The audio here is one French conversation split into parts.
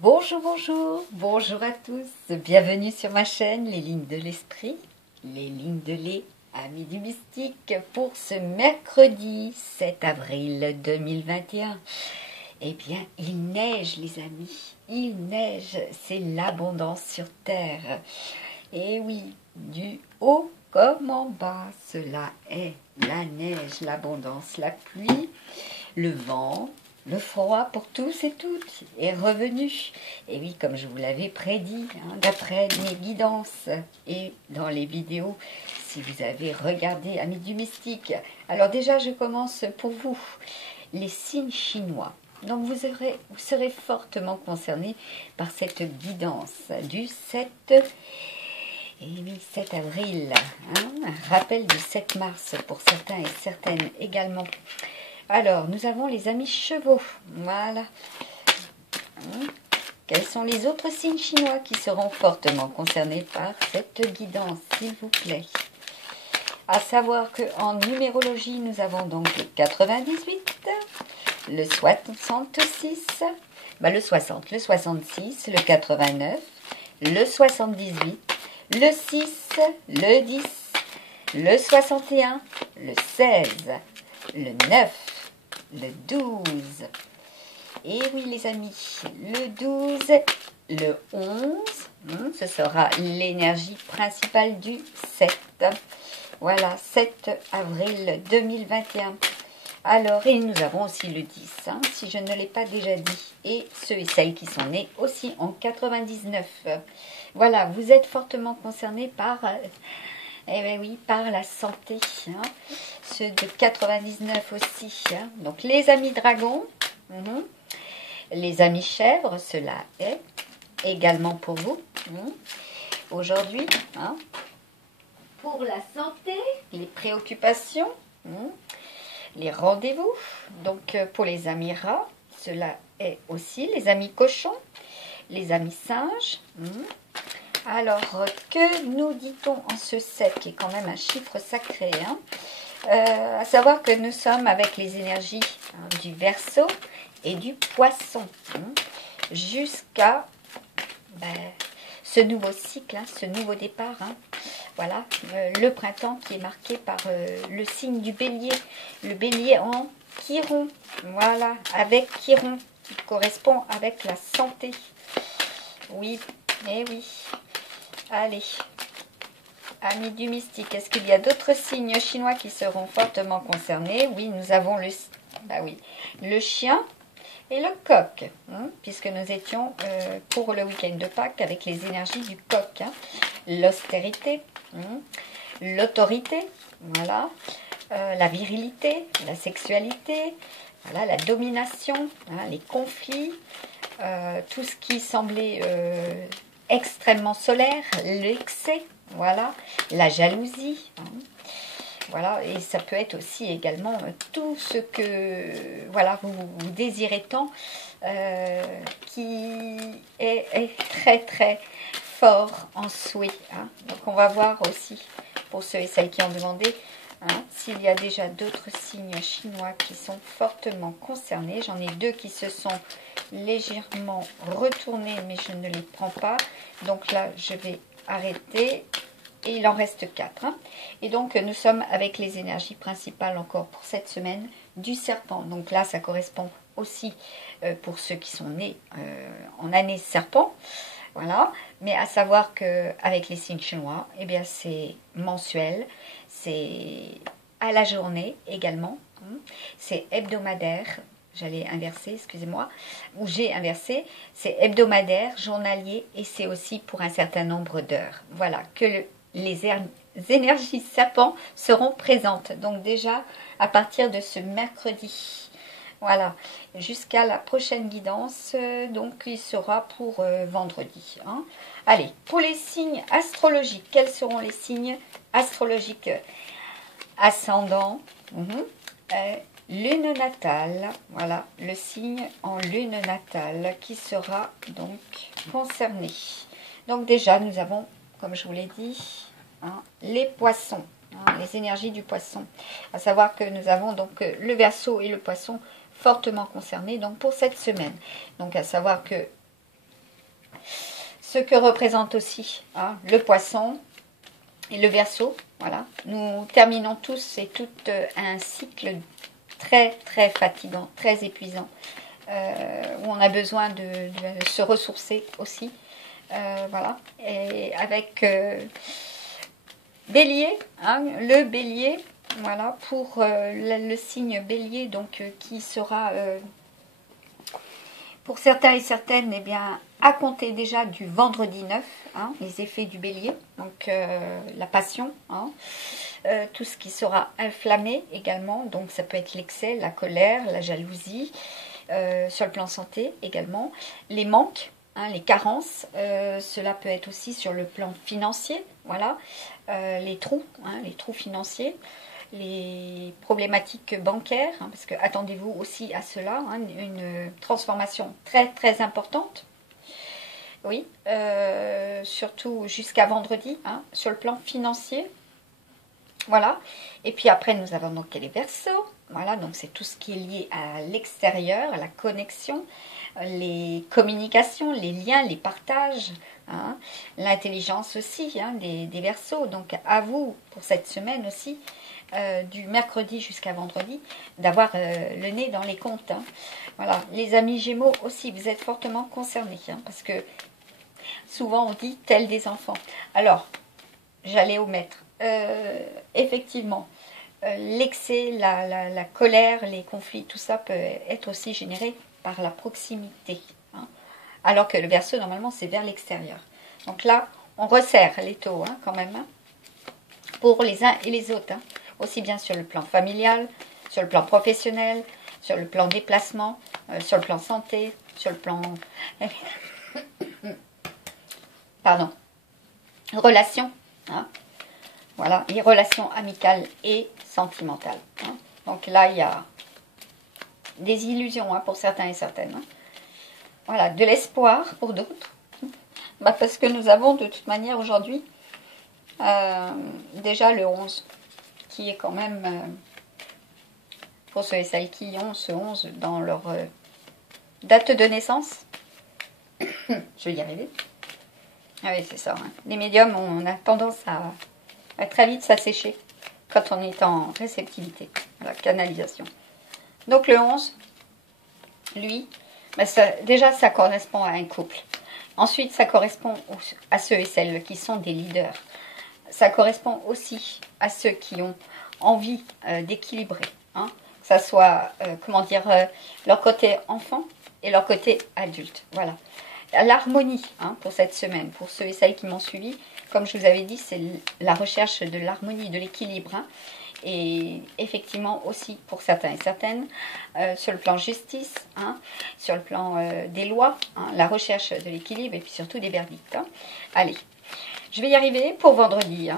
Bonjour, bonjour, bonjour à tous, bienvenue sur ma chaîne Les Lignes de l'Esprit, les lignes de lait, amis du mystique, pour ce mercredi 7 avril 2021. Eh bien, il neige les amis, il neige, c'est l'abondance sur terre. Et oui, du haut comme en bas, cela est la neige, l'abondance, la pluie, le vent. Le froid pour tous et toutes est revenu. Et oui, comme je vous l'avais prédit, d'après mes guidances et dans les vidéos, si vous avez regardé Amis du Mystique. Alors déjà, je commence pour vous. Les signes chinois. Donc vous serez fortement concernés par cette guidance du 7 et oui, 7 avril. Rappel du 7 mars pour certains et certaines également. Alors, nous avons les amis chevaux. Voilà. Quels sont les autres signes chinois qui seront fortement concernés par cette guidance, s'il vous plaît? À savoir qu'en numérologie, nous avons donc le 98, le 66, le 60, le 66, le 89, le 78, le 6, le 10, le 61, le 16, le 9, le 12. Et oui les amis, le 12, le 11, ce sera l'énergie principale du 7. Voilà, 7 avril 2021. Alors, et nous avons aussi le 10, si je ne l'ai pas déjà dit. Et ceux et celles qui sont nés aussi en 99. Voilà, vous êtes fortement concernés par... Eh bien oui, par la santé. Ceux de 99 aussi. Donc les amis dragons, les amis chèvres, cela est également pour vous. Aujourd'hui, pour la santé, les préoccupations, les rendez-vous. Donc pour les amis rats, cela est aussi les amis cochons, les amis singes. Alors, que nous dit-on en ce 7, qui est quand même un chiffre sacré, à savoir que nous sommes avec les énergies du Verseau et du Poisson, jusqu'à ce nouveau cycle, ce nouveau départ. Voilà, le printemps qui est marqué par le signe du Bélier, le Bélier en Chiron, voilà, avec Chiron, qui correspond avec la santé. Oui, et oui. Allez, amis du mystique, est-ce qu'il y a d'autres signes chinois qui seront fortement concernés? Oui, nous avons le chien et le coq, puisque nous étions pour le week-end de Pâques avec les énergies du coq. L'austérité, l'autorité, voilà, la virilité, la sexualité, voilà, la domination, les conflits, tout ce qui semblait... extrêmement solaire, l'excès, voilà, la jalousie, voilà, et ça peut être aussi également tout ce que, voilà, vous désirez tant, qui est très très fort en souhait. Donc on va voir aussi, pour ceux et celles qui ont demandé, s'il y a déjà d'autres signes chinois qui sont fortement concernés. J'en ai deux qui se sont légèrement retournés, mais je ne les prends pas. Donc là, je vais arrêter. Et il en reste 4. Et donc, nous sommes avec les énergies principales encore pour cette semaine du serpent. Donc là, ça correspond aussi pour ceux qui sont nés en année serpent. Voilà, mais à savoir qu'avec les signes chinois, eh bien c'est mensuel, c'est à la journée également, c'est hebdomadaire, j'allais inverser, excusez-moi, ou j'ai inversé, c'est hebdomadaire, journalier, et c'est aussi pour un certain nombre d'heures. Voilà, que les énergies serpents seront présentes, donc déjà à partir de ce mercredi. Voilà, jusqu'à la prochaine guidance, donc il sera pour vendredi. Allez, pour les signes astrologiques, quels seront les signes astrologiques? Ascendant, lune natale, voilà, le signe en lune natale qui sera donc concerné. Donc déjà, nous avons, comme je vous l'ai dit, les poissons, les énergies du poisson. À savoir que nous avons donc le Verseau et le Poisson fortement concernés donc pour cette semaine. Donc à savoir que Ce que représente aussi le poisson et le Verseau. Voilà, nous terminons tous et toutes un cycle très très fatigant, très épuisant, où on a besoin de se ressourcer aussi. Voilà, et avec Bélier, le Bélier, voilà, pour le signe Bélier, donc qui sera pour certains et certaines, eh bien, à compter déjà du vendredi 9, les effets du Bélier, donc la passion, tout ce qui sera inflammé également, donc ça peut être l'excès, la colère, la jalousie, sur le plan santé également, les manques, les carences, cela peut être aussi sur le plan financier, voilà, les trous financiers, les problématiques bancaires, parce que attendez-vous aussi à cela, une transformation très très importante, oui, surtout jusqu'à vendredi, sur le plan financier, voilà. Et puis après nous avons donc les Verseaux, voilà, donc c'est tout ce qui est lié à l'extérieur, à la connexion, les communications, les liens, les partages, l'intelligence aussi des Verseaux. Donc à vous pour cette semaine aussi, du mercredi jusqu'à vendredi, d'avoir le nez dans les comptes. Voilà, les amis Gémeaux aussi, vous êtes fortement concernés, parce que souvent on dit tel des enfants. Alors, j'allais omettre. Effectivement, l'excès, la colère, les conflits, tout ça peut être aussi généré par la proximité. Alors que le Verseau, normalement, c'est vers l'extérieur. Donc là, on resserre les taux quand même, pour les uns et les autres. Aussi bien sur le plan familial, sur le plan professionnel, sur le plan déplacement, sur le plan santé, sur le plan... Pardon. Relations. Voilà, les relations amicales et sentimentales. Donc là, il y a des illusions pour certains et certaines. Voilà, de l'espoir pour d'autres. Parce que nous avons de toute manière aujourd'hui déjà le 11, qui est quand même, pour ceux et celles qui ont ce 11 dans leur date de naissance. Je vais y arriver. Ah oui, c'est ça. Les médiums, on a tendance à très vite s'assécher quand on est en réceptivité, la canalisation. Donc le 11, lui, déjà ça correspond à un couple. Ensuite, ça correspond à ceux et celles qui sont des leaders. Ça correspond aussi à ceux qui ont envie d'équilibrer. Que ça soit, leur côté enfant et leur côté adulte. Voilà. L'harmonie pour cette semaine, pour ceux et celles qui m'ont suivi, comme je vous avais dit, c'est la recherche de l'harmonie, de l'équilibre. Et effectivement aussi pour certains et certaines, sur le plan justice, sur le plan des lois, la recherche de l'équilibre et puis surtout des verdicts. Allez, je vais y arriver pour vendredi,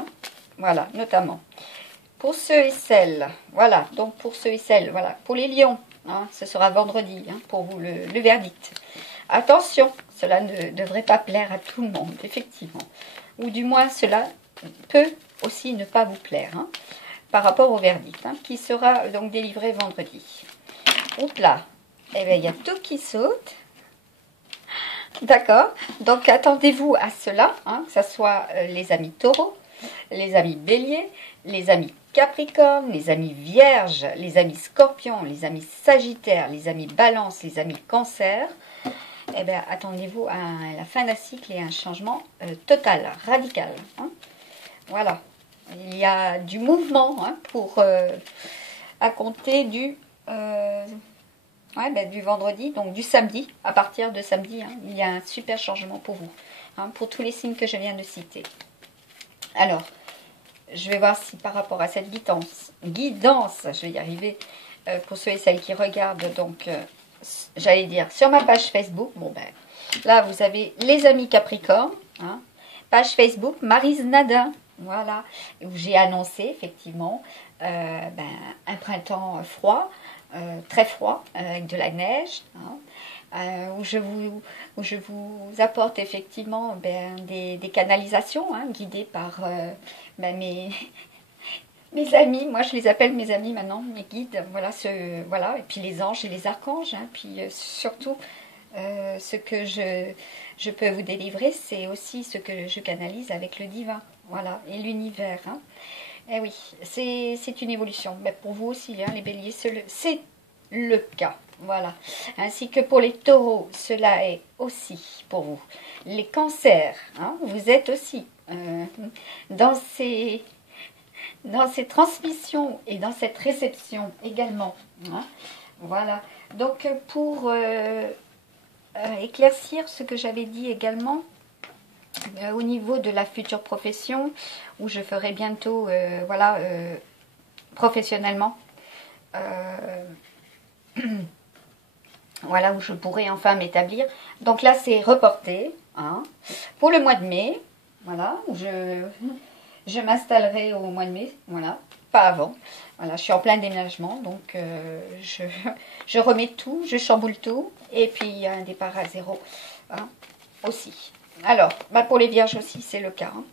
voilà, notamment. Pour ceux et celles, voilà, donc pour ceux et celles, voilà, pour les lions, ce sera vendredi pour vous le verdict. Attention, cela ne devrait pas plaire à tout le monde, effectivement. Ou du moins, cela peut aussi ne pas vous plaire, par rapport au verdict, qui sera donc délivré vendredi. Oups là, eh bien, il y a tout qui saute. D'accord, donc attendez-vous à cela, que ce soit les amis taureaux, les amis béliers, les amis capricornes, les amis vierges, les amis scorpions, les amis sagittaires, les amis balance, les amis cancer. Eh bien, attendez-vous à la fin d'un cycle et un changement total, radical. Voilà. Il y a du mouvement pour à compter du vendredi, donc du samedi. À partir de samedi, il y a un super changement pour vous, pour tous les signes que je viens de citer. Alors, je vais voir si par rapport à cette guidance, je vais y arriver, pour ceux et celles qui regardent, donc, j'allais dire, sur ma page Facebook, là, vous avez les amis Capricorne, page Facebook, Maryse Nadin, voilà, où j'ai annoncé, effectivement, un printemps froid, très froid, avec de la neige, où je vous apporte effectivement des canalisations guidées par mes amis, moi je les appelle mes amis maintenant, mes guides, voilà, et puis les anges et les archanges, puis surtout Ce que je peux vous délivrer, c'est aussi ce que je canalise avec le divin, voilà, et l'univers. Hein. Eh oui, c'est une évolution. Mais pour vous aussi, hein, les béliers, c'est le cas. Voilà. Ainsi que pour les taureaux, cela est aussi pour vous. Les cancers, hein, vous êtes aussi dans ces transmissions et dans cette réception également. Hein. Voilà. Donc pour éclaircir ce que j'avais dit également, au niveau de la future profession, où je ferai bientôt, voilà, professionnellement, voilà, où je pourrai enfin m'établir. Donc là, c'est reporté, hein, pour le mois de mai, voilà, où je m'installerai au mois de mai, voilà, pas avant. Voilà, je suis en plein déménagement, donc je remets tout, je chamboule tout, et puis il y a un départ à zéro, hein, aussi. Alors, bah pour les vierges aussi, c'est le cas. Hein.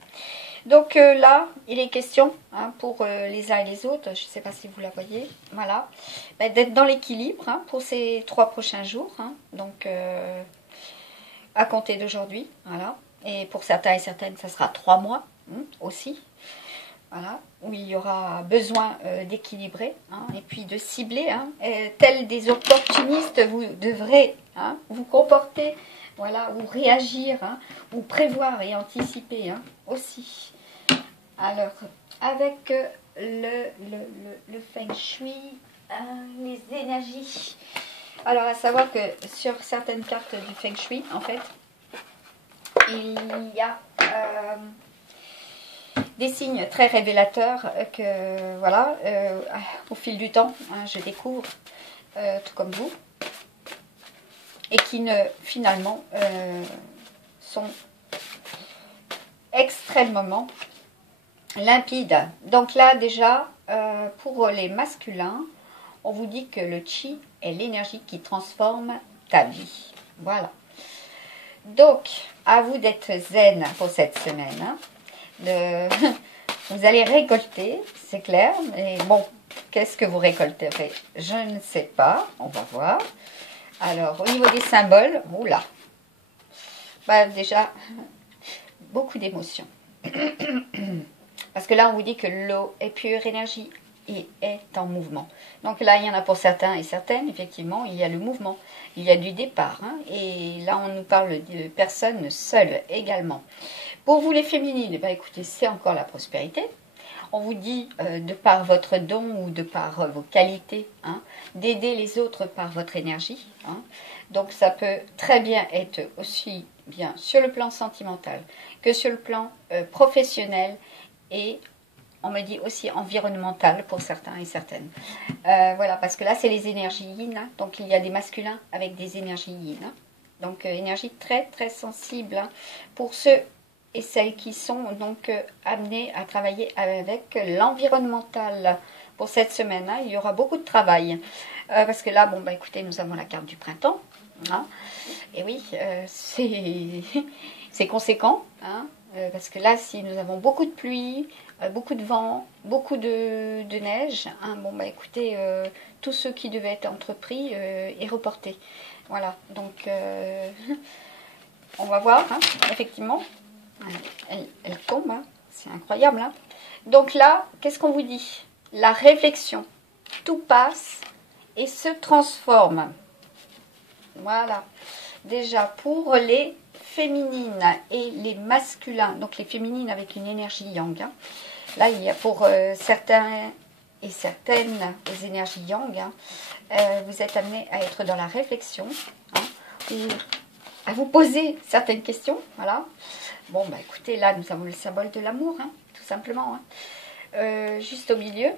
Donc là, il est question, hein, pour les uns et les autres, je ne sais pas si vous la voyez, voilà, bah, d'être dans l'équilibre, hein, pour ces 3 prochains jours. Hein, donc, à compter d'aujourd'hui, voilà. Et pour certains et certaines, ça sera 3 mois, hein, aussi. Voilà, où il y aura besoin d'équilibrer, hein, et puis de cibler, hein, tels des opportunistes, vous devrez, hein, vous comporter, voilà, ou réagir, hein, ou prévoir et anticiper, hein, aussi. Alors, avec le feng shui, les énergies. Alors, à savoir que sur certaines cartes du feng shui, en fait, il y a des signes très révélateurs que, voilà, au fil du temps, hein, je découvre, tout comme vous, et qui finalement sont extrêmement limpides. Donc là, déjà, pour les masculins, on vous dit que le chi est l'énergie qui transforme ta vie. Voilà. Donc, à vous d'être zen pour cette semaine. Hein. Vous allez récolter, c'est clair. Mais bon, qu'est-ce que vous récolterez? Je ne sais pas. On va voir. Alors, au niveau des symboles, oula. Bah, déjà, beaucoup d'émotions. Parce que là, on vous dit que l'eau est pure énergie et est en mouvement. Donc là, il y en a pour certains et certaines, effectivement, il y a le mouvement, il y a du départ. Hein, et là, on nous parle de personnes seules également. Pour vous, les féminines, bah, écoutez, c'est encore la prospérité. On vous dit, de par votre don ou de par vos qualités, hein, d'aider les autres par votre énergie. Hein. Donc ça peut très bien être aussi bien sur le plan sentimental que sur le plan professionnel et on me dit aussi environnemental pour certains et certaines. Voilà, parce que là c'est les énergies yin, hein, donc il y a des masculins avec des énergies yin. Hein. Donc énergie très très sensible, hein, pour ceux et celles qui sont donc amenées à travailler avec l'environnemental. Pour cette semaine, hein, il y aura beaucoup de travail. Parce que là, bon, bah, écoutez, nous avons la carte du printemps. Hein, et oui, c'est conséquent. Hein, parce que là, si nous avons beaucoup de pluie, beaucoup de vent, beaucoup de neige, hein, bon, bah, écoutez, tout ce qui devait être entrepris est reporté. Voilà, donc on va voir, hein, effectivement. Elle tombe, hein. C'est incroyable. Hein. Donc là, qu'est-ce qu'on vous dit? La réflexion. Tout passe et se transforme. Voilà. Déjà, pour les féminines et les masculins, donc les féminines avec une énergie yang. Hein. Là, il y a pour certains et certaines aux énergies yang, hein, vous êtes amenés à être dans la réflexion, hein, et à vous poser certaines questions. Voilà. Bon, bah écoutez, là, nous avons le symbole de l'amour, hein, tout simplement. Hein. Juste au milieu,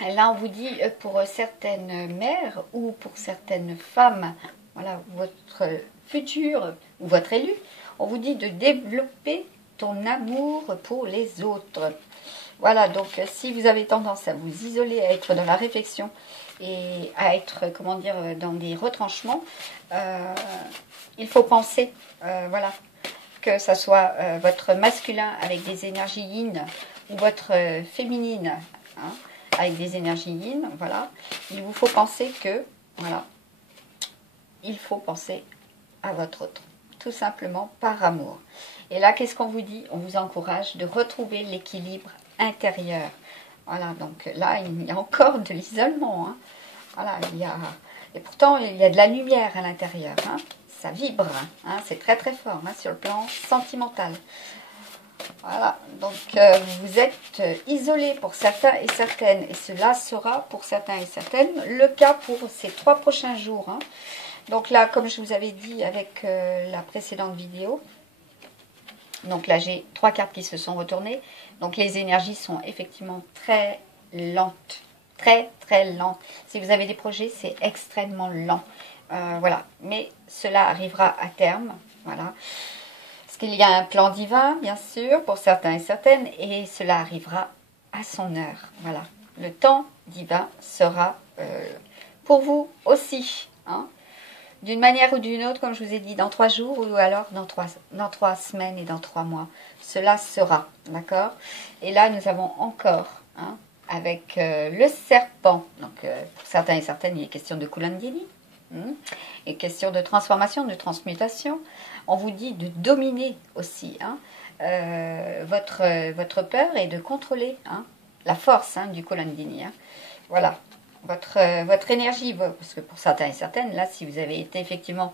là, on vous dit, pour certaines mères ou pour certaines femmes, voilà, votre futur ou votre élu, on vous dit de développer ton amour pour les autres. Voilà, donc si vous avez tendance à vous isoler, à être dans la réflexion et à être, comment dire, dans des retranchements, il faut penser, voilà, que ça soit votre masculin avec des énergies yin ou votre féminine, hein, avec des énergies yin, voilà, il vous faut penser que, voilà, il faut penser à votre autre, tout simplement par amour. Et là, qu'est-ce qu'on vous dit? On vous encourage de retrouver l'équilibre intérieur. Voilà, donc là, il y a encore de l'isolement. Hein. Voilà, et pourtant, il y a de la lumière à l'intérieur. Hein. Ça vibre, hein. C'est très très fort hein, sur le plan sentimental. Voilà, donc vous êtes isolés pour certains et certaines. Et cela sera pour certains et certaines le cas pour ces 3 prochains jours. Hein. Donc là, comme je vous avais dit avec la précédente vidéo, donc là j'ai 3 cartes qui se sont retournées. Donc les énergies sont effectivement très lentes. Très très lentes. Si vous avez des projets, c'est extrêmement lent. Voilà, mais cela arrivera à terme. Voilà. Parce qu'il y a un plan divin, bien sûr, pour certains et certaines. Et cela arrivera à son heure. Voilà. Le temps divin sera pour vous aussi. Hein. D'une manière ou d'une autre, comme je vous ai dit, dans 3 jours ou alors dans 3 semaines et dans 3 mois. Cela sera, d'accord? Et là, nous avons encore, hein, avec le serpent. Donc, pour certains et certaines, il est question de Kulandini. Et question de transformation, de transmutation. On vous dit de dominer aussi hein, votre peur et de contrôler hein, la force hein, du Kulandini. Hein. Voilà. Votre énergie, parce que pour certains et certaines, là, si vous avez été effectivement,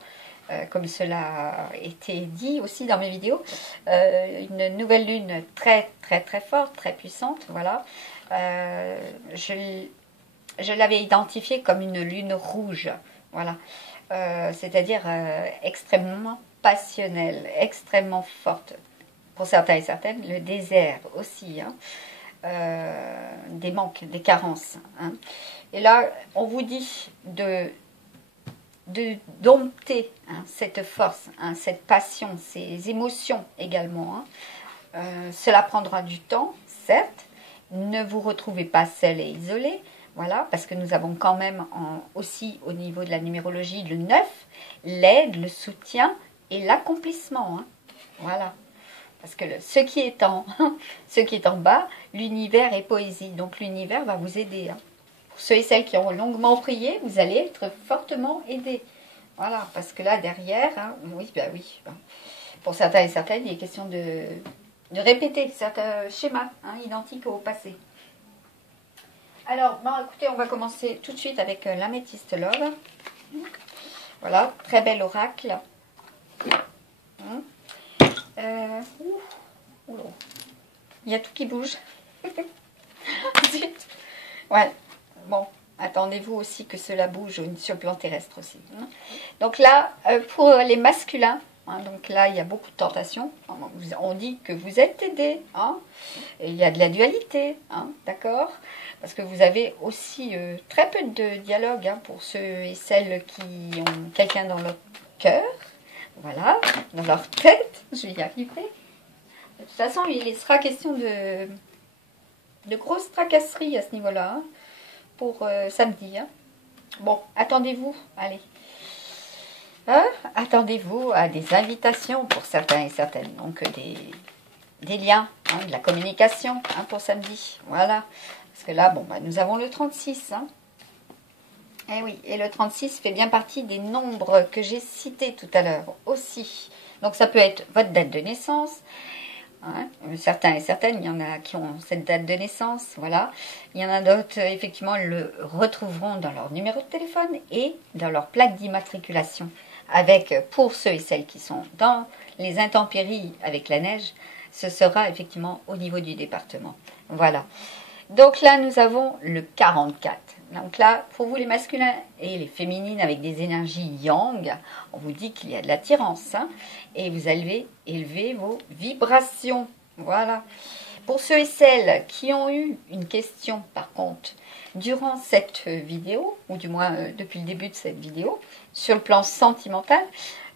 comme cela a été dit aussi dans mes vidéos, une nouvelle lune très, très, très forte, très puissante, voilà. Je l'avais identifiée comme une lune rouge, voilà. C'est-à-dire extrêmement passionnelle, extrêmement forte. Pour certains et certaines, le désert aussi, hein. Des manques, des carences. Hein. Et là, on vous dit de dompter hein, cette force, hein, cette passion, ces émotions également. Hein. Cela prendra du temps, certes. Ne vous retrouvez pas seul et isolé. Voilà, parce que nous avons quand même aussi au niveau de la numérologie le 9, l'aide, le soutien et l'accomplissement. Hein. Voilà. Parce que ce qui est en bas, l'univers est poésie. Donc l'univers va vous aider. Hein. Pour ceux et celles qui ont longuement prié, vous allez être fortement aidés. Voilà, parce que là derrière, hein, oui, ben oui. Pour certains et certaines, il est question de répéter certains schémas hein, identiques au passé. Alors, bon, écoutez, on va commencer tout de suite avec l'améthyste love. Voilà, très bel oracle. Il y a tout qui bouge. Ouais, bon, attendez-vous aussi que cela bouge sur le plan terrestre aussi. Donc là, pour les masculins, hein, donc là, il y a beaucoup de tentations. On dit que vous êtes aidés. Hein, et il y a de la dualité, hein, d'accord? Parce que vous avez aussi très peu de dialogue hein, pour ceux et celles qui ont quelqu'un dans leur cœur. Voilà, dans leur tête, je vais y arriver. De toute façon, il sera question de grosses tracasseries à ce niveau-là, hein, pour samedi. Hein. Bon, attendez-vous, allez. Hein, attendez-vous à des invitations pour certains et certaines. Donc, des liens, hein, de la communication hein, pour samedi. Voilà. Parce que là, bon, bah, nous avons le 36. Hein. Eh oui, et le 36 fait bien partie des nombres que j'ai cités tout à l'heure aussi. Donc ça peut être votre date de naissance. Hein. Certains et certaines, il y en a qui ont cette date de naissance, voilà. Il y en a d'autres, effectivement, le retrouveront dans leur numéro de téléphone et dans leur plaque d'immatriculation. Avec, pour ceux et celles qui sont dans les intempéries avec la neige, ce sera effectivement au niveau du département. Voilà. Donc là, nous avons le 44. Donc là, pour vous les masculins et les féminines avec des énergies yang, on vous dit qu'il y a de l'attirance. Hein, et vous allez élever vos vibrations. Voilà. Pour ceux et celles qui ont eu une question, par contre, durant cette vidéo, ou du moins depuis le début de cette vidéo, sur le plan sentimental,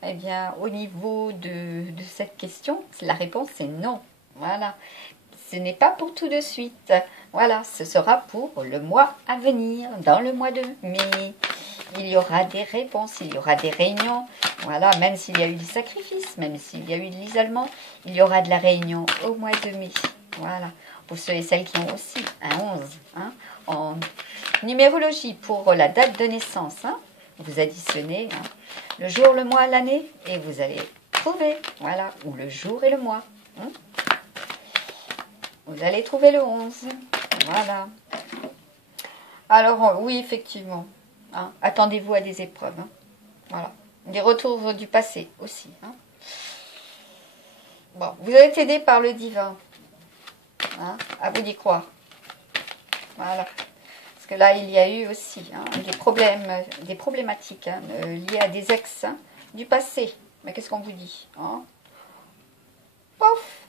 eh bien, au niveau de cette question, la réponse est non. Voilà. Ce n'est pas pour tout de suite. Voilà, ce sera pour le mois à venir, dans le mois de mai. Il y aura des réponses, il y aura des réunions. Voilà, même s'il y a eu des sacrifices, même s'il y a eu de l'isolement, il y aura de la réunion au mois de mai. Voilà, pour ceux et celles qui ont aussi un 11 hein, en numérologie pour la date de naissance. Hein. vous additionnez le jour, le mois, l'année, et vous allez trouver, voilà, ou le jour et le mois. Vous allez trouver le 11. Voilà. Alors, oui, effectivement. Attendez-vous à des épreuves. Voilà. Des retours du passé aussi. Bon, vous êtes aidé par le divin. À vous d'y croire. Voilà. Parce que là, il y a eu aussi des problèmes, des problématiques liées à des ex du passé. Mais qu'est-ce qu'on vous dit Pouf.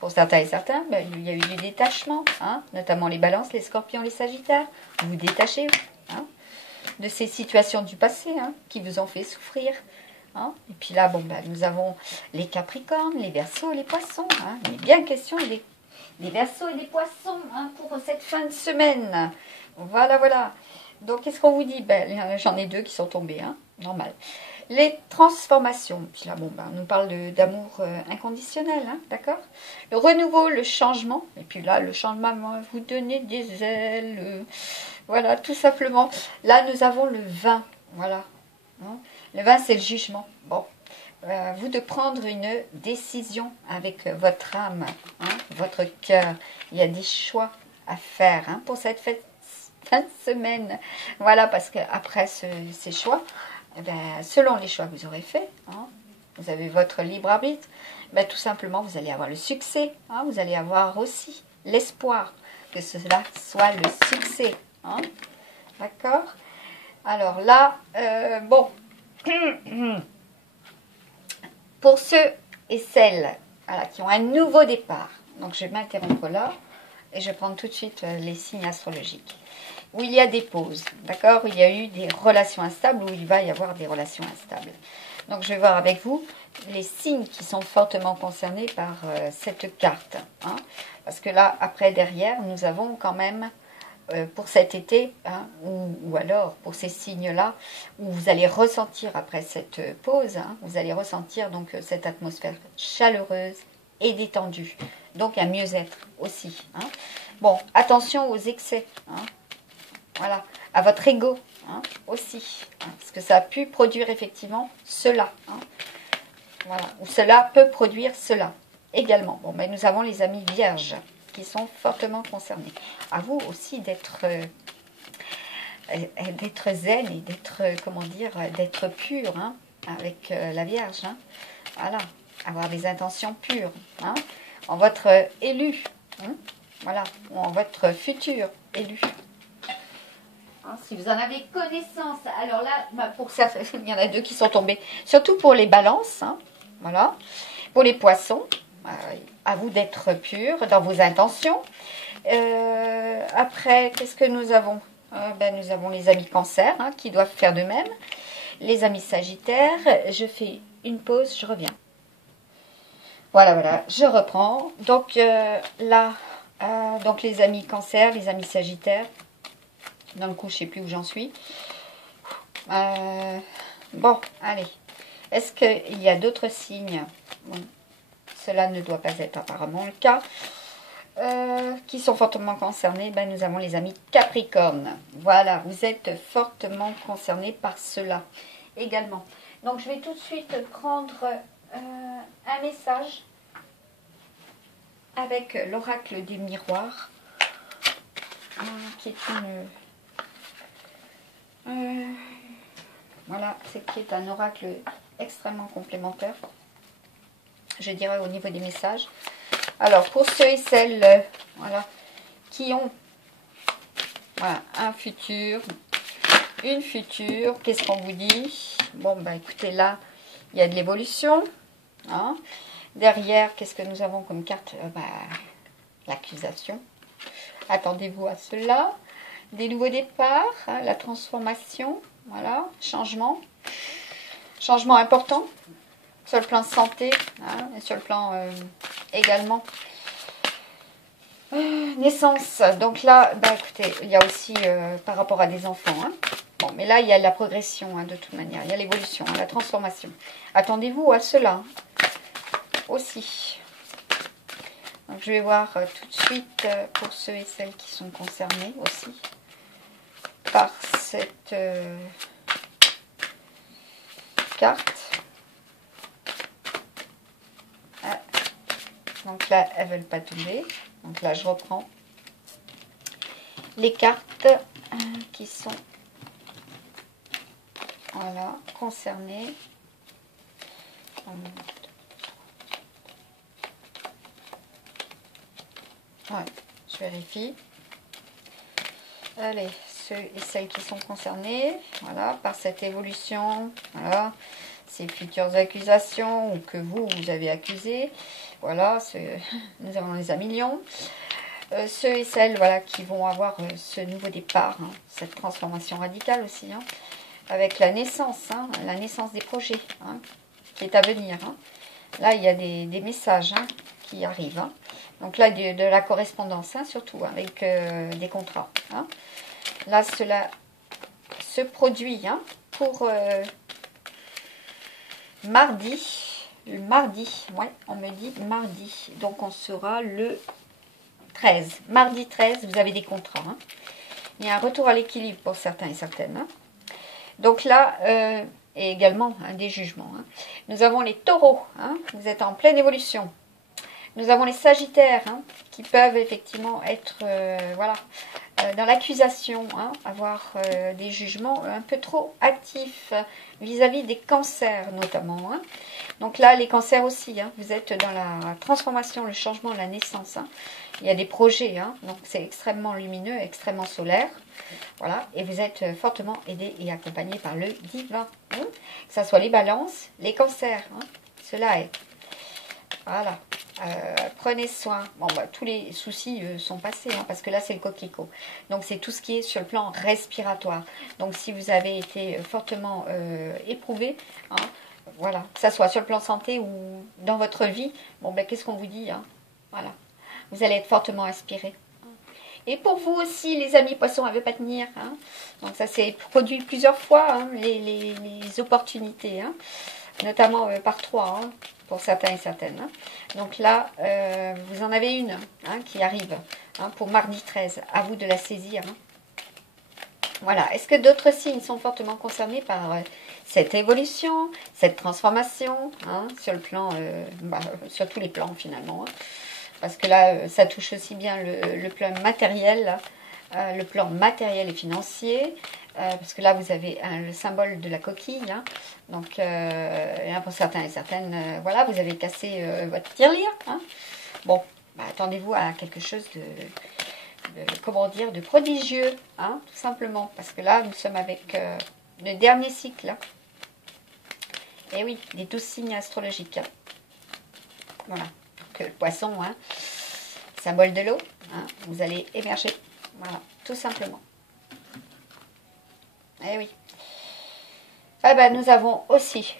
Pour certains et certains, il y a eu du détachement, notamment les balances, les scorpions, les sagittaires. Vous vous détachez de ces situations du passé qui vous ont fait souffrir. Et puis là, nous avons les capricornes, les verseaux, les poissons. Il est bien question des verseaux et des poissons pour cette fin de semaine. Voilà, voilà. Donc, qu'est-ce qu'on vous dit? J'en ai deux qui sont tombés, normal. Les transformations. Puis là, on nous parle d'amour inconditionnel, d'accord? Le renouveau, le changement. Et puis là, le changement va vous donner des ailes. Voilà, tout simplement. Là, nous avons le vin. Voilà. Le vin, c'est le jugement. Bon. Vous de prendre une décision avec votre âme, votre cœur. Il y a des choix à faire pour cette fin de semaine. Voilà, parce qu'après ces choix, selon les choix que vous aurez faits, vous avez votre libre arbitre, tout simplement, vous allez avoir le succès. Vous allez avoir aussi l'espoir que cela soit le succès. D'accord? Alors là, pour ceux et celles qui ont un nouveau départ, donc je vais m'interrompre là et je vais prendre tout de suite les signes astrologiques. Où il y a des pauses, d'accord? Il y a eu des relations instables, où il va y avoir des relations instables. Donc je vais voir avec vous les signes qui sont fortement concernés par cette carte. Parce que là, après, derrière, nous avons quand même, pour cet été, ou alors pour ces signes-là, où vous allez ressentir après cette pause, vous allez ressentir donc cette atmosphère chaleureuse et détendue. Donc un mieux-être aussi. Bon, attention aux excès. Voilà, à votre ego aussi. Parce que ça a pu produire effectivement cela. Voilà, ou cela peut produire cela également. Bon, nous avons les amis vierges qui sont fortement concernés. À vous aussi d'être zen et d'être, d'être pur avec la Vierge. Voilà, avoir des intentions pures en votre élu. Voilà, ou en votre futur élu. Si vous en avez connaissance, alors là, pour certains, il y en a deux qui sont tombés. Surtout pour les balances, voilà. Pour les poissons, à vous d'être pur dans vos intentions. Après, qu'est-ce que nous avons? Nous avons les amis cancer qui doivent faire de même. Les amis sagittaires, je fais une pause, je reviens. Voilà, je reprends. Donc là, donc les amis cancer, les amis sagittaires. Dans le coup, je ne sais plus où j'en suis. Bon, allez. Est-ce qu'il y a d'autres signes? Cela ne doit pas être apparemment le cas. Qui sont fortement concernés? Nous avons les amis Capricorne. Voilà, vous êtes fortement concernés par cela également. Donc, je vais tout de suite prendre un message avec l'oracle des miroirs, qui est voilà, qui est un oracle extrêmement complémentaire, je dirais, au niveau des messages. Alors, pour ceux et celles qui ont un futur, une future, qu'est-ce qu'on vous dit? Bon, écoutez, là, il y a de l'évolution. Derrière, qu'est-ce que nous avons comme carte? L'accusation. Attendez-vous à cela. Des nouveaux départs, la transformation, voilà, changement. Changement important sur le plan santé, et sur le plan également naissance. Donc là, écoutez, il y a aussi par rapport à des enfants. Bon, mais là, il y a la progression de toute manière. Il y a l'évolution, la transformation. Attendez-vous à cela aussi. Donc, je vais voir tout de suite pour ceux et celles qui sont concernés aussi par cette cartes. Ah. Donc là, elles ne veulent pas tomber. Donc là, je reprends les cartes qui sont voilà, concernées. Ouais, je vérifie. Allez, ceux et celles qui sont concernés, voilà, par cette évolution, voilà, ces futures accusations ou que vous avez accusé, voilà, nous avons les millions. Ceux et celles, voilà, qui vont avoir ce nouveau départ, hein, cette transformation radicale aussi, hein, avec la naissance des projets, hein, qui est à venir. Hein. Là, il y a des messages hein, qui arrivent. Hein. Donc là, de la correspondance, hein, surtout, hein, avec des contrats. Hein. Là, cela se produit hein, pour mardi. Le mardi, ouais, on me dit mardi. Donc, on sera le 13. Mardi 13, vous avez des contrats. Hein. Il y a un retour à l'équilibre pour certains et certaines. Hein. Donc là, et également hein, des jugements. Hein. Nous avons les taureaux, hein, vous êtes en pleine évolution. Nous avons les sagittaires hein, qui peuvent effectivement être voilà, dans l'accusation, hein, avoir des jugements un peu trop actifs vis-à-vis des cancers notamment. Hein. Donc là, les cancers aussi, hein, vous êtes dans la transformation, le changement, la naissance. Hein. Il y a des projets, hein, donc c'est extrêmement lumineux, extrêmement solaire. Voilà, et vous êtes fortement aidé et accompagné par le divin. Hein, que ce soit les balances, les cancers, hein, cela est. Voilà, prenez soin. Bon, bah, tous les soucis sont passés, hein, parce que là, c'est le coquelicot. Donc, c'est tout ce qui est sur le plan respiratoire. Donc, si vous avez été fortement éprouvé, hein, voilà, que ce soit sur le plan santé ou dans votre vie, bon, ben, qu'est-ce qu'on vous dit hein, voilà, vous allez être fortement inspiré. Et pour vous aussi, les amis poissons, elle ne veut pas tenir. Hein. Donc, ça s'est produit plusieurs fois, hein, les opportunités, hein, notamment par 3, hein, pour certains et certaines. Hein. Donc là, vous en avez une hein, qui arrive hein, pour mardi 13. À vous de la saisir. Hein. Voilà. Est-ce que d'autres signes sont fortement concernés par cette évolution, cette transformation hein, sur le plan, sur tous les plans finalement hein. Parce que là, ça touche aussi bien le plan matériel, le plan matériel et financier. Parce que là, vous avez le symbole de la coquille. Hein. Donc, pour certains et certaines, voilà, vous avez cassé votre tirelire. Hein. Bon, bah, attendez-vous à quelque chose comment dire, de prodigieux, hein, tout simplement. Parce que là, nous sommes avec le dernier cycle. Hein. Et oui, les 12 signes astrologiques. Hein. Voilà. Que le poisson, hein, symbole de l'eau, hein, vous allez émerger, voilà, tout simplement. Eh oui. Ah ben, nous avons aussi,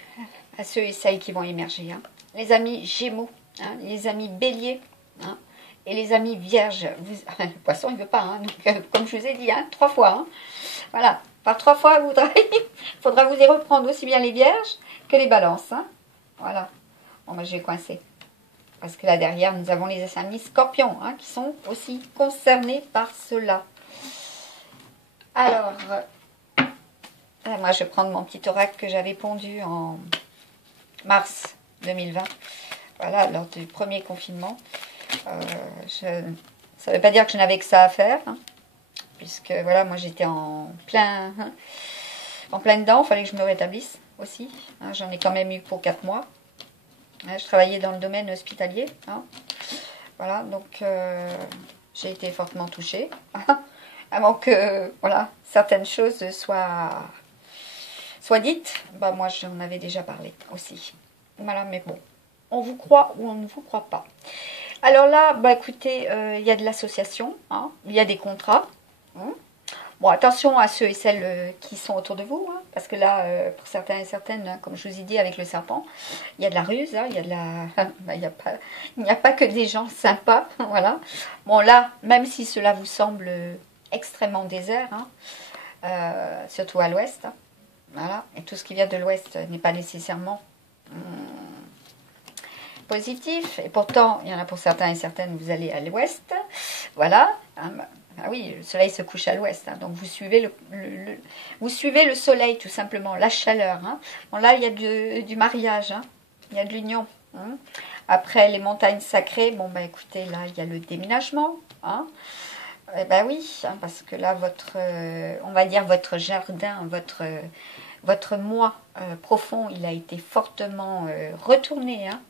à ceux et celles qui vont émerger, hein, les amis Gémeaux, hein, les amis Béliers, hein, et les amis Vierges. Vous, le poisson, il ne veut pas, hein, donc, comme je vous ai dit, hein, 3 fois. Hein, voilà, par 3 fois, il faudra vous y reprendre aussi bien les Vierges que les Balances. Hein, voilà. Bon, ben, je vais coincer. Parce que là derrière, nous avons les amis Scorpions hein, qui sont aussi concernés par cela. Alors, moi je vais prendre mon petit oracle que j'avais pondu en mars 2020. Voilà, lors du premier confinement. Ça ne veut pas dire que je n'avais que ça à faire. Hein, puisque voilà, moi j'étais en plein dedans. Il fallait que je me rétablisse aussi. Hein, j'en ai quand même eu pour 4 mois. Je travaillais dans le domaine hospitalier. Hein. Voilà, donc j'ai été fortement touchée. Avant que voilà, certaines choses soient dites, bah, moi j'en avais déjà parlé aussi. Voilà, mais bon, on vous croit ou on ne vous croit pas. Alors là, bah, écoutez, il y a de l'association, hein, il y a des contrats. Hein. Bon, attention à ceux et celles qui sont autour de vous, hein, parce que là, pour certains et certaines, comme je vous ai dit avec le serpent, il y a de la ruse, hein, il y a de la... il n'y a pas que des gens sympas, voilà. Bon, là, même si cela vous semble extrêmement désert, hein, surtout à l'ouest, hein, voilà, et tout ce qui vient de l'ouest n'est pas nécessairement positif, et pourtant, il y en a pour certains et certaines, vous allez à l'ouest, voilà, hein, Ah oui, le soleil se couche à l'ouest, hein, donc vous suivez vous suivez le soleil tout simplement, la chaleur. Hein. Bon là, il y a du mariage, hein, il y a de l'union. Hein. Après les montagnes sacrées, bon bah écoutez, là il y a le déménagement. Hein. Eh ben oui, hein, parce que là on va dire votre jardin, votre moi profond, il a été fortement retourné. Hein.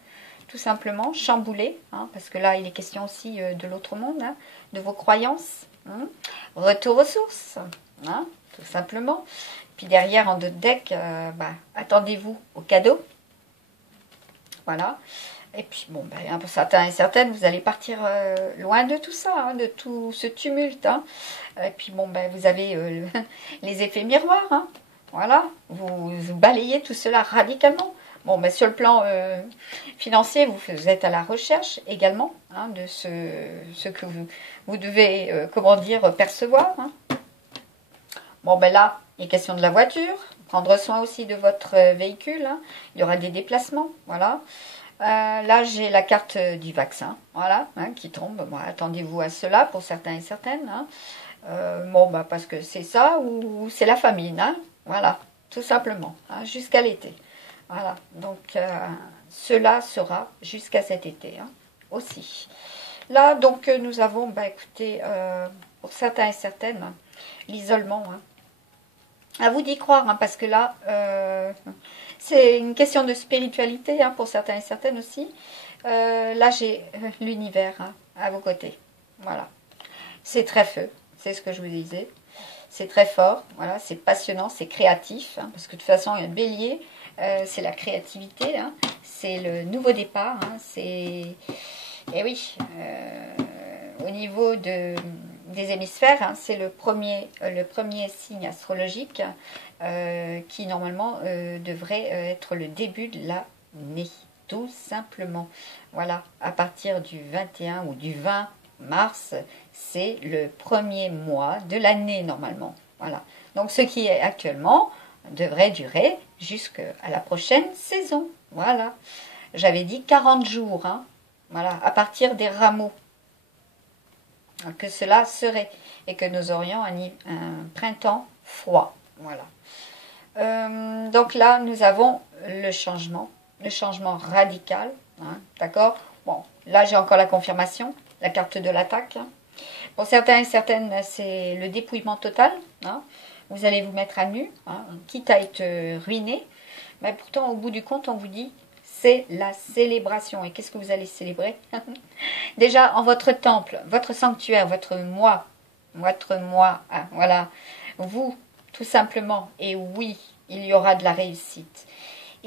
Tout simplement, chamboulé, hein, parce que là, il est question aussi de l'autre monde, hein, de vos croyances. Hein. Retour aux sources, hein, tout simplement. Puis derrière, en dos de deck, attendez-vous au cadeau. Voilà. Et puis, bon, pour certains et certaines, vous allez partir loin de tout ça, hein, de tout ce tumulte. Hein. Et puis, bon, vous avez les effets miroirs. Hein. Voilà. Vous balayez tout cela radicalement. Bon, sur le plan financier, vous êtes à la recherche également hein, de ce que vous devez, percevoir. Hein. Bon, là, il est question de la voiture, prendre soin aussi de votre véhicule. Hein. Il y aura des déplacements, voilà. Là, j'ai la carte du vaccin, voilà, hein, qui tombe. Bon, attendez-vous à cela pour certains et certaines. Hein. Parce que c'est ça ou c'est la famine, hein. Voilà, tout simplement, hein, jusqu'à l'été. Voilà, donc cela sera jusqu'à cet été hein, aussi. Là, donc, nous avons, écoutez, pour certains et certaines, l'isolement. Hein. À vous d'y croire, hein, parce que là, c'est une question de spiritualité hein, pour certains et certaines aussi. Là, j'ai l'univers hein, à vos côtés. Voilà. C'est très feu, c'est ce que je vous disais. C'est très fort, voilà, c'est passionnant, c'est créatif, hein, parce que de toute façon, il y a le bélier. C'est la créativité, hein, c'est le nouveau départ, hein, c'est... Et oui, au niveau des hémisphères, hein, c'est le premier signe astrologique qui normalement devrait être le début de l'année, tout simplement. Voilà, à partir du 21 ou du 20 mars, c'est le premier mois de l'année normalement. Voilà, donc ce qui est actuellement devrait durer jusqu'à la prochaine saison. Voilà. J'avais dit 40 jours. Hein. Voilà. À partir des rameaux. Que cela serait. Et que nous aurions un printemps froid. Voilà. Donc là, nous avons le changement radical. Hein, d'accord. Bon, là, j'ai encore la confirmation. La carte de l'attaque. Hein. Pour certains et certaines, c'est le dépouillement total. Hein. Vous allez vous mettre à nu, hein, quitte à être ruiné. Mais pourtant, au bout du compte, on vous dit, c'est la célébration. Et qu'est-ce que vous allez célébrer? Déjà, en votre temple, votre sanctuaire, votre moi, hein, voilà, vous, tout simplement. Et oui, il y aura de la réussite.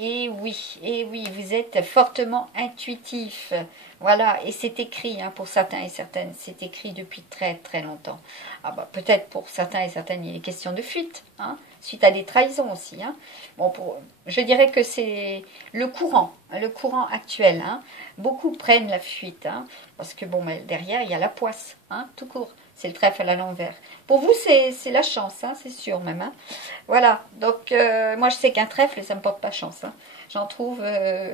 Et oui, vous êtes fortement intuitif. Voilà, et c'est écrit hein, pour certains et certaines, c'est écrit depuis très très longtemps. Peut-être pour certains et certaines, il est question de fuite, hein, suite à des trahisons aussi. Hein. Bon, je dirais que c'est le courant actuel. Hein. Beaucoup prennent la fuite, hein, parce que derrière, il y a la poisse, hein, tout court. C'est le trèfle à l'envers. Pour vous, c'est la chance, hein, c'est sûr même. Hein. Voilà, donc moi je sais qu'un trèfle, ça ne me porte pas chance. Hein. J'en trouve,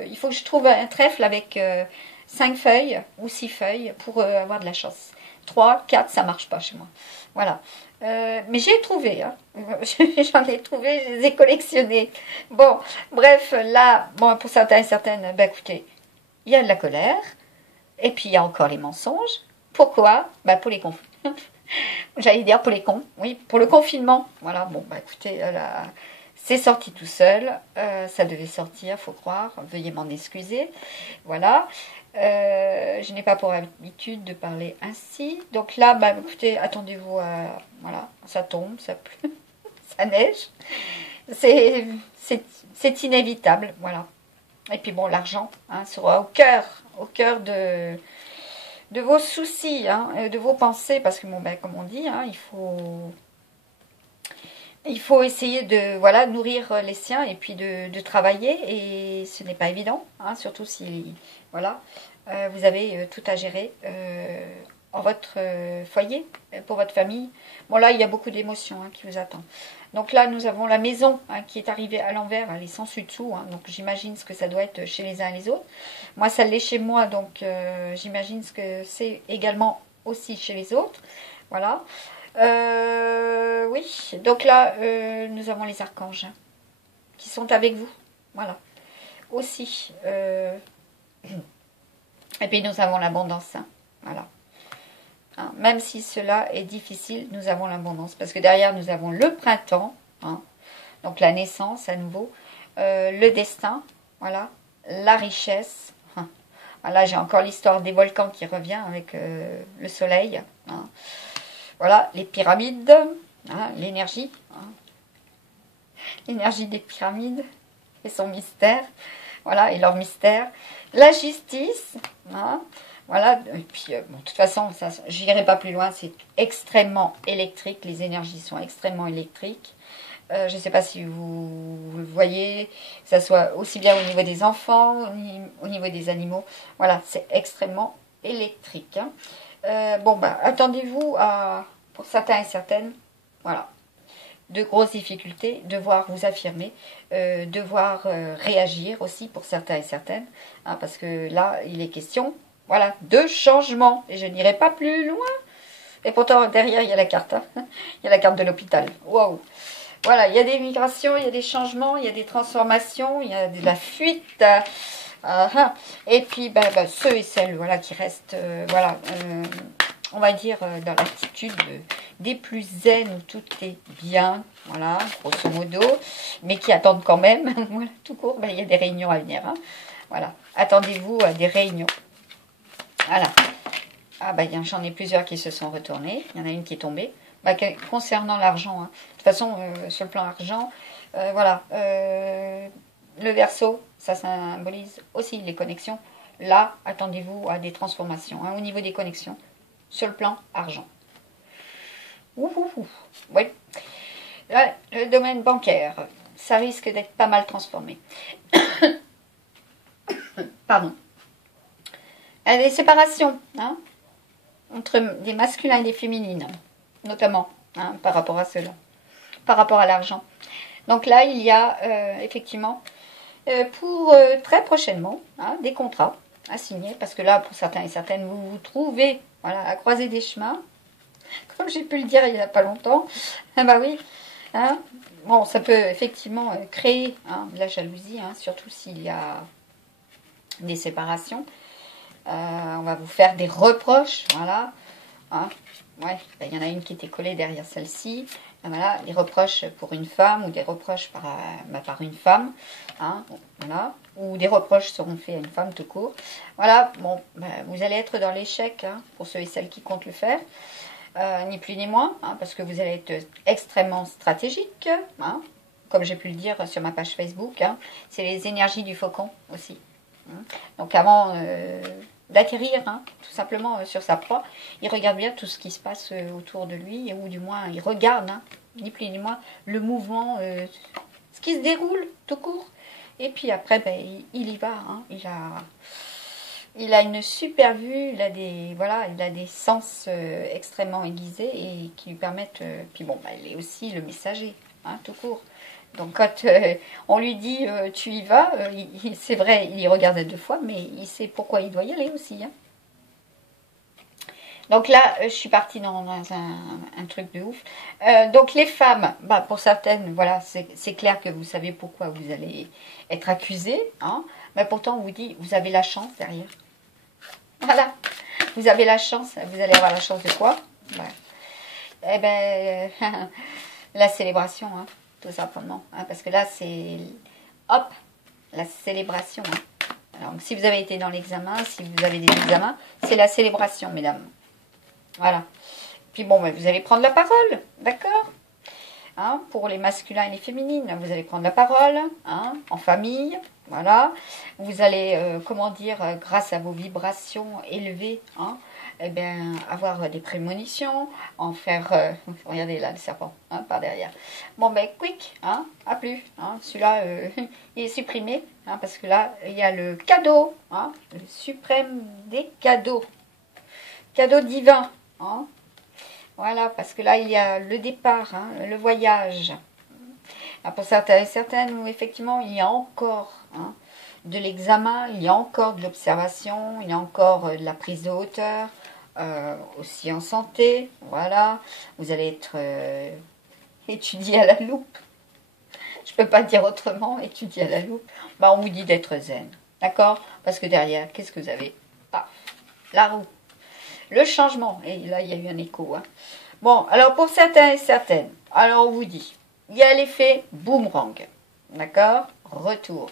il faut que je trouve un trèfle avec 5 feuilles ou 6 feuilles pour avoir de la chance. 3, 4, ça marche pas chez moi. Voilà. Mais j'ai trouvé, hein. J'en ai trouvé, je les ai collectionnés. Bon, bref, là, pour certains et certaines, écoutez, il y a de la colère, et puis il y a encore les mensonges. Pourquoi? Pour les cons. J'allais dire pour les cons, oui, pour le confinement. Voilà, écoutez, là, c'est sorti tout seul. Ça devait sortir, faut croire. Veuillez m'en excuser. Voilà. Je n'ai pas pour habitude de parler ainsi. Donc là, écoutez, attendez-vous à... Voilà, ça tombe, ça pleut, ça neige. C'est inévitable, voilà. Et puis l'argent hein, sera au cœur de vos soucis, hein, de vos pensées, parce que comme on dit, hein, il faut essayer de nourrir les siens et puis de travailler, et ce n'est pas évident, hein, surtout si vous avez tout à gérer en votre foyer, pour votre famille. Là, il y a beaucoup d'émotions hein, qui vous attendent. Donc là, nous avons la maison hein, qui est arrivée à l'envers, elle est sans dessus-dessous, hein, donc j'imagine ce que ça doit être chez les uns et les autres. Moi, ça l'est chez moi, donc j'imagine ce que c'est également aussi chez les autres. Voilà. Oui, donc là, nous avons les archanges qui sont avec vous. Voilà. Aussi. Et puis nous avons l'abondance. Voilà. Hein, même si cela est difficile, nous avons l'abondance. Parce que derrière, nous avons le printemps. Hein, donc la naissance à nouveau. Le destin. Voilà. La richesse. Hein. Là, j'ai encore l'histoire des volcans qui revient avec le soleil. Hein. Voilà. Les pyramides. Hein, l'énergie. Hein. L'énergie des pyramides. Et son mystère. Voilà. Et leur mystère. La justice. Hein. Voilà, et puis bon, de toute façon, je n'irai pas plus loin, c'est extrêmement électrique, les énergies sont extrêmement électriques. Je ne sais pas si vous le voyez, que ce soit aussi bien au niveau des enfants, au niveau des animaux. Voilà, c'est extrêmement électrique. Hein. Bon, bah, attendez-vous à, pour certains et certaines, voilà, de grosses difficultés, devoir vous affirmer, devoir réagir aussi pour certains et certaines, hein, parce que là, il est question... Voilà, de changement. Et je n'irai pas plus loin. Et pourtant, derrière, il y a la carte. Hein. Il y a la carte de l'hôpital. Waouh. Voilà, il y a des migrations, il y a des changements, il y a des transformations, il y a de la fuite. Et puis, ceux et celles voilà, qui restent, voilà, on va dire, dans l'attitude des plus zen, où tout est bien, voilà, grosso modo, mais qui attendent quand même, voilà, tout court, il y a des réunions à venir. Hein. Voilà, attendez-vous à des réunions. Voilà. Ah j'en ai plusieurs qui se sont retournés. Il y en a une qui est tombée. Concernant l'argent, hein. De toute façon, sur le plan argent, voilà. Le Verseau, ça symbolise aussi les connexions. Là, attendez-vous à des transformations hein, au niveau des connexions sur le plan argent. Oui. Là, le domaine bancaire, ça risque d'être pas mal transformé. Pardon. Les séparations hein, entre des masculins et des féminines, notamment hein, par rapport à cela, par rapport à l'argent. Donc là, il y a effectivement pour très prochainement hein, des contrats à signer, parce que là, pour certains et certaines, vous vous trouvez voilà, à croiser des chemins, comme j'ai pu le dire il n'y a pas longtemps. Ah bah oui, hein, bon, ça peut effectivement créer hein, de la jalousie, hein, surtout s'il y a des séparations. On va vous faire des reproches, voilà. Hein, ouais, y en a une qui était collée derrière celle-ci. Voilà, des reproches pour une femme ou des reproches par une femme. Hein, voilà, ou des reproches seront faits à une femme tout court. Voilà, bon, vous allez être dans l'échec hein, pour ceux et celles qui comptent le faire. Ni plus ni moins, hein, parce que vous allez être extrêmement stratégique. Hein, comme j'ai pu le dire sur ma page Facebook. Hein, c'est les énergies du faucon aussi. Hein, donc avant... d'atterrir hein, tout simplement sur sa proie, il regarde bien tout ce qui se passe autour de lui, ou du moins il regarde, hein, ni plus ni moins, le mouvement, ce qui se déroule tout court. Et puis après, il y va, hein, il a une super vue, il a des sens extrêmement aiguisés et qui lui permettent, puis bon, il est aussi le messager, hein, tout court. Donc quand on lui dit tu y vas, c'est vrai, il y regarde 2 fois, mais il sait pourquoi il doit y aller aussi. Hein. Donc là, je suis partie dans un truc de ouf. Donc les femmes, pour certaines, voilà, c'est clair que vous savez pourquoi vous allez être accusées. Hein, mais pourtant, on vous dit, vous avez la chance derrière. Voilà, vous avez la chance, vous allez avoir la chance de quoi? Eh ben, la célébration, hein. Tout simplement, hein, parce que là c'est hop la célébration hein. Alors si vous avez été dans l'examen, si vous avez des examens, c'est la célébration mesdames, voilà. Puis bon vous allez prendre la parole, d'accord hein, pour les masculins et les féminines, vous allez prendre la parole hein, en famille, voilà, vous allez comment dire, grâce à vos vibrations élevées hein, eh bien, avoir des prémonitions, en faire... regardez là, le serpent, hein, par derrière. Bon, quick, hein, à plus. Hein, celui-là, il est supprimé, hein, parce que là, il y a le cadeau, hein, le suprême des cadeaux. Cadeau divin, hein. Voilà, parce que là, il y a le départ, hein, le voyage. Pour certains et certaines, où effectivement, il y a encore... Hein, de l'examen, il y a encore de l'observation, il y a encore de la prise de hauteur, aussi en santé, voilà. Vous allez être étudié à la loupe. Je peux pas dire autrement, étudié à la loupe. Bah, on vous dit d'être zen, d'accord? Parce que derrière, qu'est-ce que vous avez? Ah, la roue. Le changement. Et là, il y a eu un écho. Hein. Bon, alors pour certains et certaines, alors on vous dit, il y a l'effet boomerang, d'accord? Retour.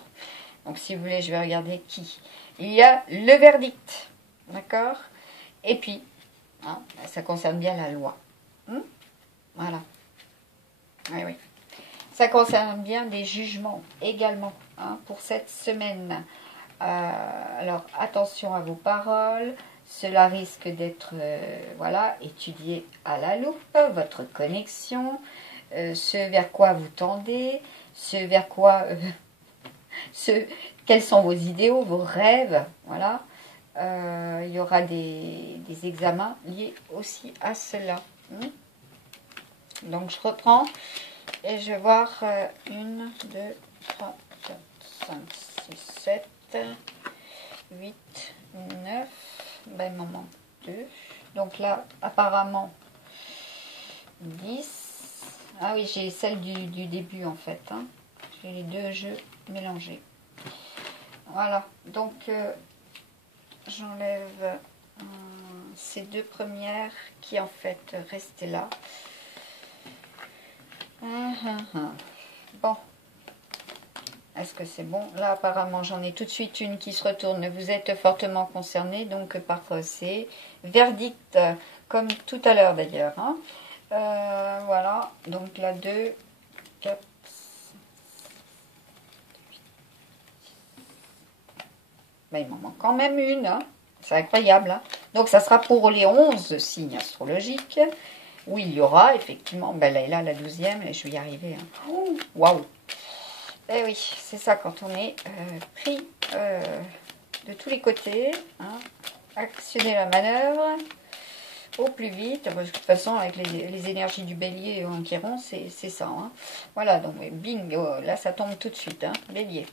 Donc si vous voulez, je vais regarder qui. Il y a le verdict, d'accord? Et puis, hein, ça concerne bien la loi. Voilà. Oui, oui. Ça concerne bien des jugements également hein, pour cette semaine. Alors attention à vos paroles. Cela risque d'être voilà, étudié à la loupe, votre connexion, ce vers quoi vous tendez, ce vers quoi, quels sont vos idéaux, vos rêves, voilà. Il y aura des examens liés aussi à cela. Donc je reprends et je vais voir 1, 2, 3, 4, 5, 6, 7, 8, 9. Ben, il m'en manque 2. Donc là, apparemment, 10. Ah oui, j'ai celle du début en fait. Hein. J'ai les deux jeux mélangés. Voilà. Donc, j'enlève ces deux premières qui en fait restaient là. Bon. Est-ce que c'est bon? Là, apparemment, j'en ai tout de suite une qui se retourne. Vous êtes fortement concerné, donc par c'est verdict, comme tout à l'heure d'ailleurs. Hein. Voilà, donc là, 2, 4, 5, ben, il m'en manque quand même une. Hein. C'est incroyable. Hein. Donc, ça sera pour les 11 signes astrologiques, où il y aura effectivement, ben là, et là, la 12e, et je vais y arriver. Hein. Waouh! Eh oui, c'est ça quand on est pris de tous les côtés. Hein. Actionner la manœuvre au plus vite. Parce que de toute façon, avec les énergies du bélier en Chiron, c'est ça. Hein. Voilà, donc bing, oh, là ça tombe tout de suite, hein, bélier.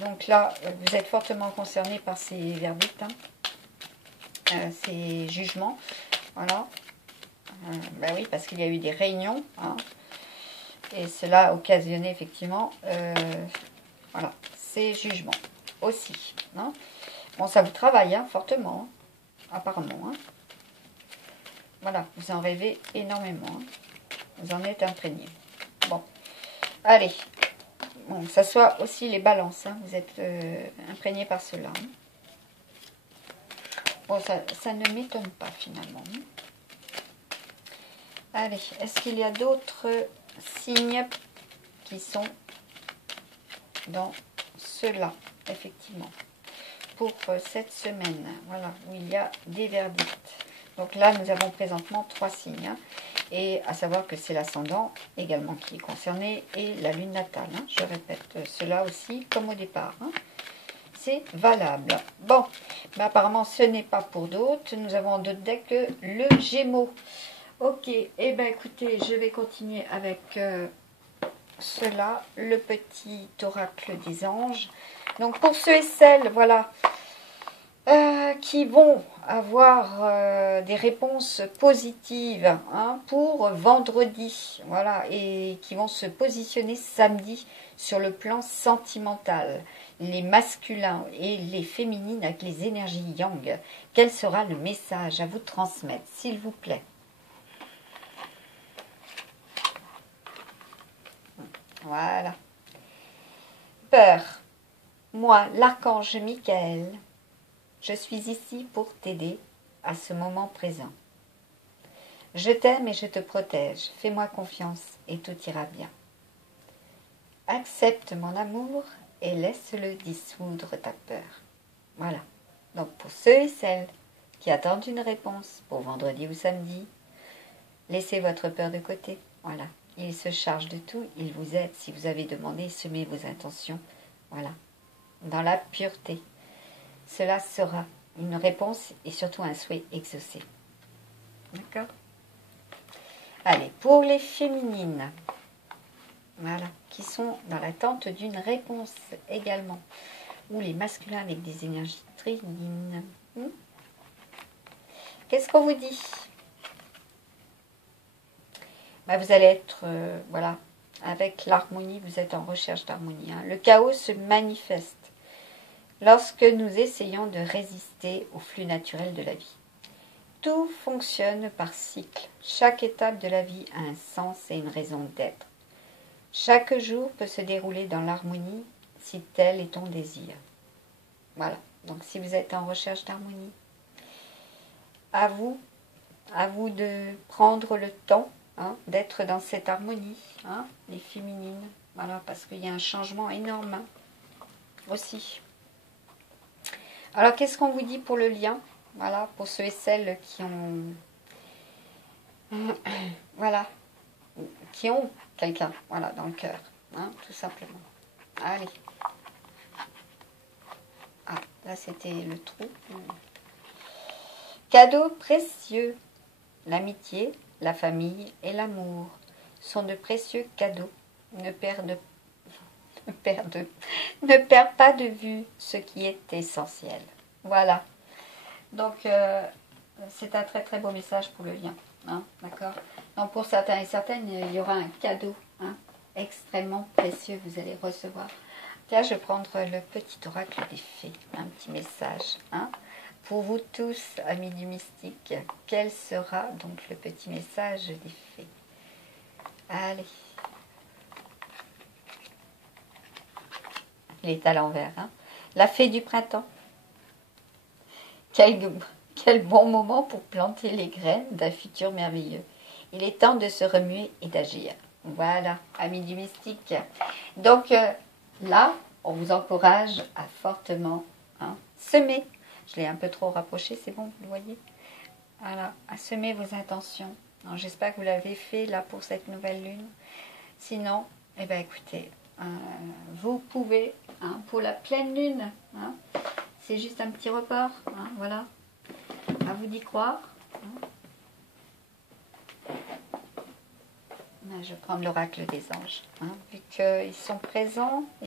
Donc là, vous êtes fortement concerné par ces verdicts, hein, ces jugements. Voilà. Ben oui, parce qu'il y a eu des réunions. Hein. Et cela a occasionné effectivement voilà, ces jugements aussi. Hein. Bon, ça vous travaille hein, fortement, hein, apparemment. Hein. Voilà, vous en rêvez énormément. Hein. Vous en êtes imprégné. Bon, allez. Bon, ça soit aussi les balances. Hein. Vous êtes imprégné par cela. Hein. Bon, ça ne m'étonne pas finalement. Hein. Allez, est-ce qu'il y a d'autres signes qui sont dans cela, effectivement, pour cette semaine, voilà, où il y a des verdicts. Donc là, nous avons présentement 3 signes, hein, et à savoir que c'est l'ascendant également qui est concerné, et la lune natale, hein, je répète cela aussi, comme au départ, hein, c'est valable. Bon, mais apparemment, ce n'est pas pour d'autres, nous avons d'autres decks que le Gémeaux. Ok, et eh bien écoutez, je vais continuer avec cela, le petit oracle des anges. Donc pour ceux et celles, voilà, qui vont avoir des réponses positives hein, pour vendredi, voilà, et qui vont se positionner samedi sur le plan sentimental, les masculins et les féminines avec les énergies yang. Quel sera le message à vous transmettre, s'il vous plaît? Voilà. Peur. Moi, l'archange Michael, je suis ici pour t'aider à ce moment présent. Je t'aime et je te protège. Fais-moi confiance et tout ira bien. Accepte mon amour et laisse-le dissoudre ta peur. Voilà. Donc pour ceux et celles qui attendent une réponse pour vendredi ou samedi, laissez votre peur de côté. Voilà. Il se charge de tout, il vous aide. Si vous avez demandé, semez vos intentions. Voilà. Dans la pureté. Cela sera une réponse et surtout un souhait exaucé. D'accord? Allez, pour les féminines, voilà, qui sont dans l'attente d'une réponse également. Ou les masculins avec des énergies trilines. qu'est-ce qu'on vous dit? Ben, vous allez être, voilà, avec l'harmonie, vous êtes en recherche d'harmonie. Hein. Le chaos se manifeste lorsque nous essayons de résister au flux naturel de la vie. Tout fonctionne par cycle. Chaque étape de la vie a un sens et une raison d'être. Chaque jour peut se dérouler dans l'harmonie si tel est ton désir. Voilà. Donc si vous êtes en recherche d'harmonie, à vous de prendre le temps d'être dans cette harmonie, les féminines. Voilà, parce qu'il y a un changement énorme aussi. Alors qu'est-ce qu'on vous dit pour le lien? Voilà, pour ceux et celles qui ont... voilà, qui ont quelqu'un, voilà, dans le cœur, tout simplement. Allez. Ah, là c'était le trou. Cadeaux précieux. L'amitié, la famille et l'amour sont de précieux cadeaux. Ne perds pas de vue ce qui est essentiel. Voilà. Donc, c'est un très très beau message pour le lien. D'accord. Donc, pour certains et certaines, il y aura un cadeau extrêmement précieux. Vous allez recevoir. Tiens, je vais prendre le petit oracle des fées. Un petit message. Pour vous tous, amis du mystique, quel sera donc le petit message des fées? Allez. Il est à l'envers. La fée du printemps. Quel bon moment pour planter les graines d'un futur merveilleux. Il est temps de se remuer et d'agir. Voilà, amis du mystique. Donc là, on vous encourage à fortement semer. Je l'ai un peu trop rapproché, c'est bon, vous le voyez? Voilà, à semer vos intentions. J'espère que vous l'avez fait là pour cette nouvelle lune. Sinon, eh bien écoutez, vous pouvez, pour la pleine lune, c'est juste un petit report, voilà. À vous d'y croire. Je vais prendre l'oracle des anges, vu qu'ils sont présents.